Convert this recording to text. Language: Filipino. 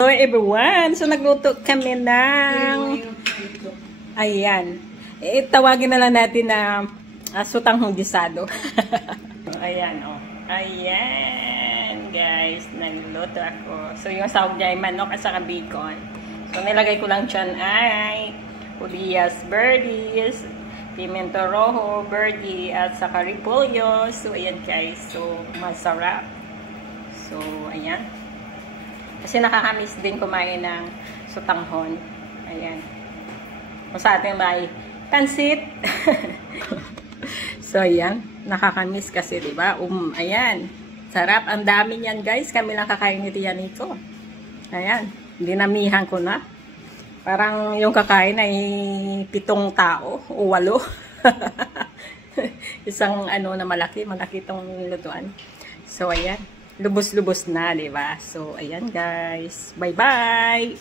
Hello everyone! So nagluto kami ng ayan. Tawagin na lang natin na sutang huggisado. Ayan oh. Ayan guys, nagluto ako. So yung sahog niya ay manok at saka bacon. So nilagay ko lang dyan ay puliyas verdes, pimento rojo, verde at saka repolyo. So ayan guys, so masarap. So ayan. Kasi nakakamiss din kumain ng sutanghon. Ayan. Kung sa atin may pansit. So, ayan. Nakakamiss kasi, diba? Ayan. Sarap. Ang dami niyan, guys. Kami lang kakain nito. Ayan. Dinamihan ko na. Parang yung kakain ay 7 tao o 8. Isang na malaki. Malaki itong lutuan. So, ayan. Lubos-lubos na, diba? So, ayan guys. Bye-bye!